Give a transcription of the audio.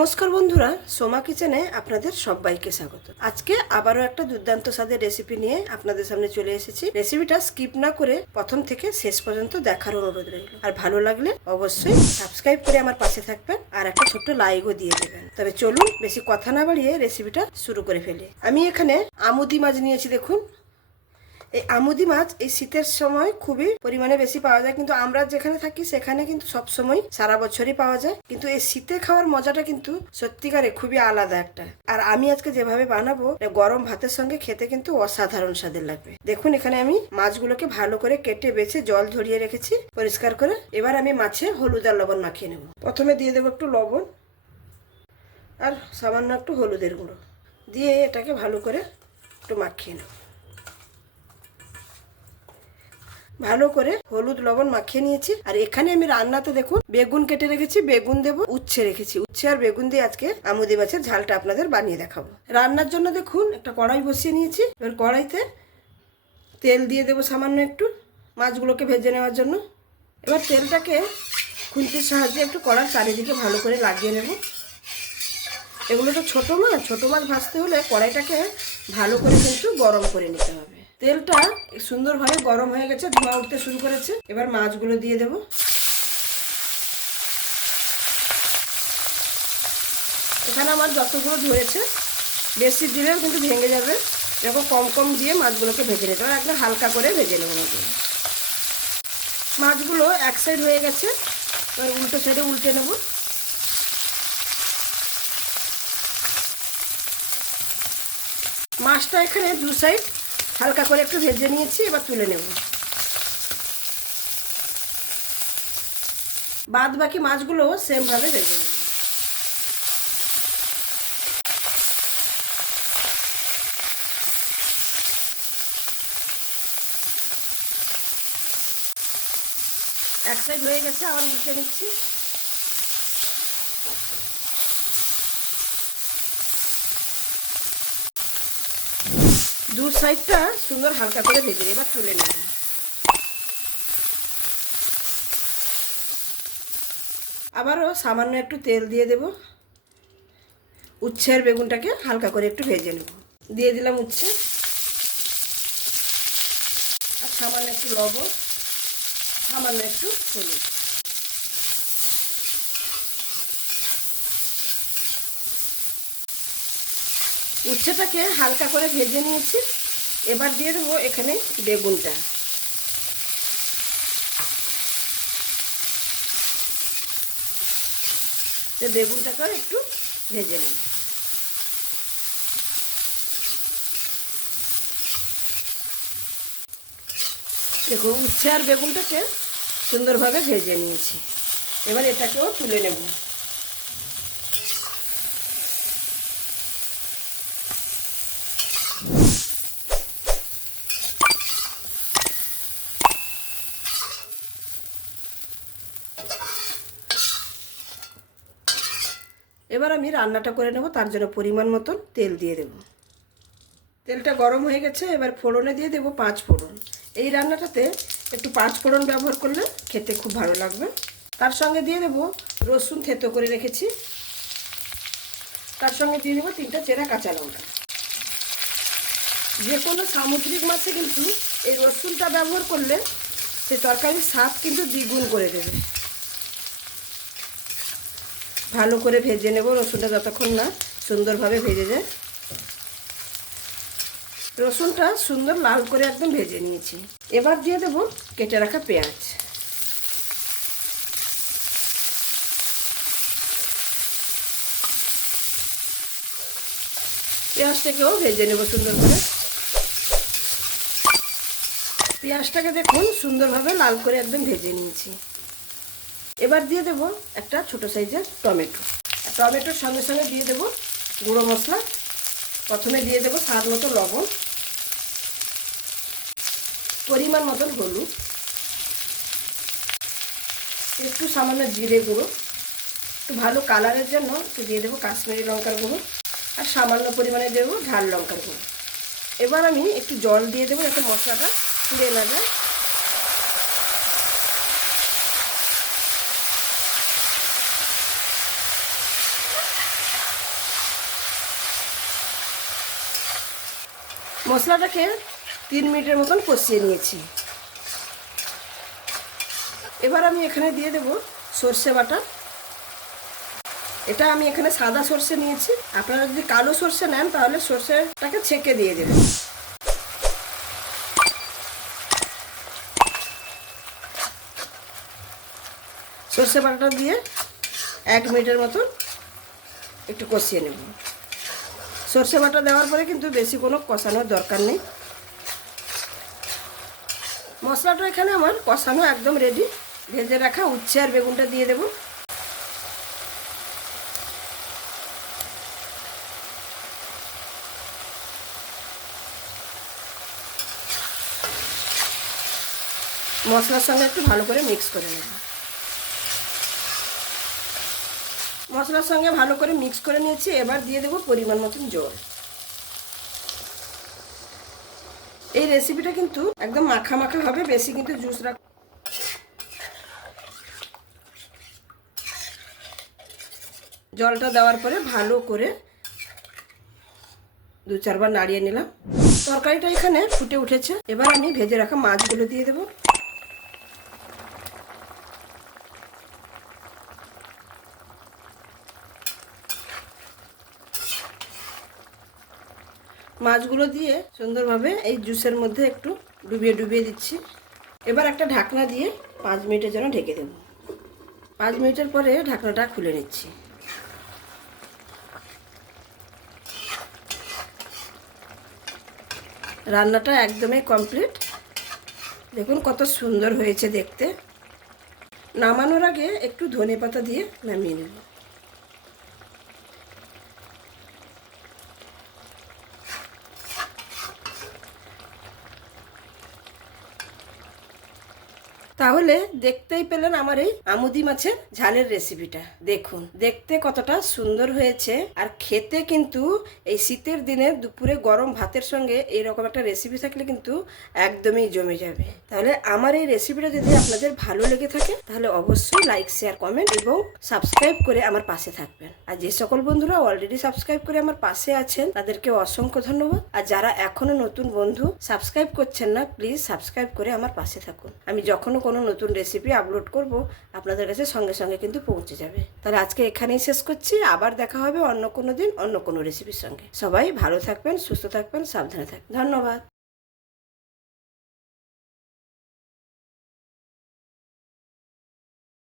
নমস্কার বন্ধুরা, সোমা কিচেনে আপনাদের সবাইকে স্বাগত। আজকে আবারও একটা দুর্দান্ত স্বাদের রেসিপি নিয়ে আপনাদের সামনে চলে এসেছি। রেসিপিটা স্কিপ না করে প্রথম থেকে শেষ পর্যন্ত দেখার অনুরোধ রইল। আর ভালো লাগলে অবশ্যই সাবস্ক্রাইব করে আমার পাশে থাকবেন আর একটা ছোট্ট লাইকও দিয়ে দেবেন। তবে চলুন বেশি কথা না বাড়িয়ে রেসিপিটা শুরু করে ফেলি। আমি এখানে আমুদি মাছ নিয়েছি। দেখুন, এই আমুদি মাছ এই শীতের সময় খুবই পরিমাণে বেশি পাওয়া যায়, কিন্তু আমরা যেখানে থাকি সেখানে কিন্তু সব সময় সারা বছরই পাওয়া যায়। কিন্তু এই শীতে খাওয়ার মজাটা কিন্তু সত্যিকারে খুবই আলাদা একটা। আর আমি আজকে যেভাবে বানাবো, গরম ভাতের সঙ্গে খেতে কিন্তু অসাধারণ স্বাদের লাগবে। দেখুন, এখানে আমি মাছগুলোকে ভালো করে কেটে বেছে জল ঝরিয়ে রেখেছি পরিষ্কার করে। এবার আমি মাছে হলুদ আর লবণ মাখিয়ে নেব। প্রথমে দিয়ে দেবো একটু লবণ আর সামান্য একটু হলুদের গুঁড়ো দিয়ে এটাকে ভালো করে একটু মাখিয়ে নেব। ভালো করে হলুদ লবণ মাখিয়ে নিয়েছি। আর এখানে আমি রান্নাতে দেখুন বেগুন কেটে রেখেছি, বেগুন দেবো, উচ্ছে রেখেছি। উচ্ছে আর বেগুন দিয়ে আজকে আমুদি মাছের ঝালটা আপনাদের বানিয়ে দেখাবো। রান্নার জন্য দেখুন একটা কড়াই বসিয়ে নিয়েছি। এবার কড়াইতে তেল দিয়ে দেবো সামান্য একটু, মাছগুলোকে ভেজে নেওয়ার জন্য। এবার তেলটাকে খুন্তির সাহায্যে একটু কড়ার চারিদিকে ভালো করে লাগিয়ে নেব। এগুলো তো ছোটো মাছ ভাজতে হলে কড়াইটাকে ভালো করে কিন্তু গরম করে নিতে হবে। তেলটা সুন্দরভাবে গরম হয়ে গেছে, ধোঁয়া উঠতে শুরু করেছে। এবার মাছগুলো দিয়ে দেব। এখানে আমার যতগুলো ধরেছে, বেশি দিলেও কিন্তু ভেঙে যাবে। এরকম কম কম দিয়ে মাছগুলোকে ভেজে নিতে হবে, একদম হালকা করে ভেজে নেব। মাছগুলো এক সাইড হয়ে গেছে, এবার উল্টো সাইডে উল্টে নেব। মাছটা এখানে দু সাইড হালকা করে একটু ভেজে নিয়েছি, এবার তুলে নেব। বাদ বাকি মাছগুলো সেম ভাবে ভেজে নেব। এক সাইড হয়ে গেছে, আবার উল্টে নিচ্ছি। দু সাইডটা সুন্দর হালকা করে ভেজে এবার তুলে নেব। আবারও সামান্য একটু তেল দিয়ে দেব। উচ্ছে আর বেগুনটাকে হালকা করে একটু ভেজে নেব। দিয়ে দিলাম উচ্ছে আর সামান্য একটু লবণ, সামান্য একটু হলুদ। উচ্ছেটাকে হালকা করে ভেজে নিয়েছি। এবার দিয়ে দেবো এখানে বেগুনটা। বেগুনটাকে একটু ভেজে নেব। দেখো, উচ্ছে আর বেগুনটাকে সুন্দরভাবে ভেজে নিয়েছি। এবার এটাকেও তুলে নেব। এবার আমি রান্নাটা করে নেব, তার জন্য পরিমাণ মতন তেল দিয়ে দেব। তেলটা গরম হয়ে গেছে, এবার ফোড়নে দিয়ে দেব 5 ফোড়ন। এই রান্নাটাতে একটু 5 ফোড়ন ব্যবহার করলে খেতে খুব ভালো লাগবে। তার সঙ্গে দিয়ে দেব রসুন থেতো করে রেখেছি। তার সঙ্গে দিয়ে দেবো 3টা চেরা কাঁচা লঙ্কা। যে কোনো সামুদ্রিক মাছে কিন্তু এই রসুনটা ব্যবহার করলে সেই তরকারির স্বাদ কিন্তু দ্বিগুণ করে দেবে। ভালো করে ভেজে নেব রসুনটা, যতক্ষণ না সুন্দরভাবে ভেজে যায়। রসুনটা সুন্দর লাল করে একদম ভেজে নিয়েছি। এবার দিয়ে দেব কেটে রাখা পেঁয়াজ। পেঁয়াজটাকেও ভেজে নেব সুন্দর করে। পেঁয়াজটাকে দেখুন সুন্দরভাবে লাল করে একদম ভেজে নিয়েছি। এবার দিয়ে দেব একটা ছোট সাইজের টমেটো। টমেটোর সঙ্গে সঙ্গে দিয়ে দেব গুঁড়ো মশলা। প্রথমে দিয়ে দেব স্বাদ মতো লবণ, পরিমাণ মতন হলুদ, একটু সামান্য জিরে গুঁড়ো, একটু ভালো কালারের জন্য একটু দিয়ে দেবো কাশ্মীরি লঙ্কার গুঁড়ো, আর সামান্য পরিমাণে দেবো ঝাল লঙ্কার গুঁড়ো। এবার আমি একটু জল দিয়ে দেবো যাতে মশলাটা পুড়ে না যায়। মশলাটাকে 3 মিনিটের মতন কষিয়ে নিয়েছি। এবার আমি এখানে দিয়ে দেব সর্ষে বাটা। এটা আমি এখানে সাদা সর্ষে নিয়েছি, আপনারা যদি কালো সর্ষে নেন তাহলে সর্ষেটাকে ছেঁকে দিয়ে দেবেন। সর্ষে বাটাটা দিয়ে 1 মিনিটের মতন একটু কষিয়ে নেব। সর্ষে বাটা দেওয়ার পরে কিন্তু বেশি কোনো কষানোর দরকার নেই। মশলাটা এখানে আমার কষানো একদম রেডি। ভেজে রাখা উচ্ছে আর বেগুনটা দিয়ে দেব। মশলার সঙ্গে একটু ভালো করে মিক্স করে নেব। মশলার সঙ্গে ভালো করে মিক্স করে নিয়েছি। এবার দিয়ে দেব পরিমাণ মতন জল। এই রেসিপিটা কিন্তু একদম মাখা মাখা হবে, বেশি কিন্তু জুস রাখ। জলটা দেওয়ার পরে ভালো করে 2-4 বার নাড়িয়ে নিলাম। তরকারিটা এখানে ফুটে উঠেছে। এবার আমি ভেজে রাখা মাছগুলো দিয়ে দেব। মাছগুলো দিয়ে সুন্দরভাবে এই জুসের মধ্যে একটু ডুবিয়ে ডুবিয়ে দিচ্ছি। এবার একটা ঢাকনা দিয়ে 5 মিনিটের জন্য ঢেকে দেব। 5 মিনিটের পরে ঢাকনাটা খুলে নিচ্ছি। রান্নাটা একদমই কমপ্লিট। দেখুন কত সুন্দর হয়েছে দেখতে। নামানোর আগে একটু ধনেপাতা দিয়ে নামিয়ে নেব। তাহলে দেখতেই পেলেন আমার এই আমুদি মাছের ঝালের রেসিপিটা। দেখুন দেখতে কতটা সুন্দর হয়েছে, আর খেতে কিন্তু এই শীতের দিনে দুপুরে গরম ভাতের সঙ্গে এইরকম একটা রেসিপি থাকলে কিন্তু একদমই জমে যাবে। তাহলে আমার এই রেসিপিটা যদি আপনাদের ভালো লেগে থাকে তাহলে অবশ্যই লাইক, শেয়ার, কমেন্ট এবং সাবস্ক্রাইব করে আমার পাশে থাকবেন। আর যে সকল বন্ধুরা অলরেডি সাবস্ক্রাইব করে আমার পাশে আছেন তাদেরকে অসংখ্য ধন্যবাদ। আর যারা এখনো নতুন বন্ধু সাবস্ক্রাইব করছেন না, প্লিজ সাবস্ক্রাইব করে আমার পাশে থাকুন। আমি যখনও কোনো নতুন রেসিপি আপলোড করব আপনাদের কাছে সঙ্গে সঙ্গে কিন্তু পৌঁছে যাবে। তাহলে আজকে এখানেই শেষ করছি। আবার দেখা হবে অন্য কোনো দিন অন্য কোনো রেসিপির সঙ্গে। সবাই ভালো থাকবেন, সুস্থ থাকবেন, সাবধানে থাকবেন। ধন্যবাদ।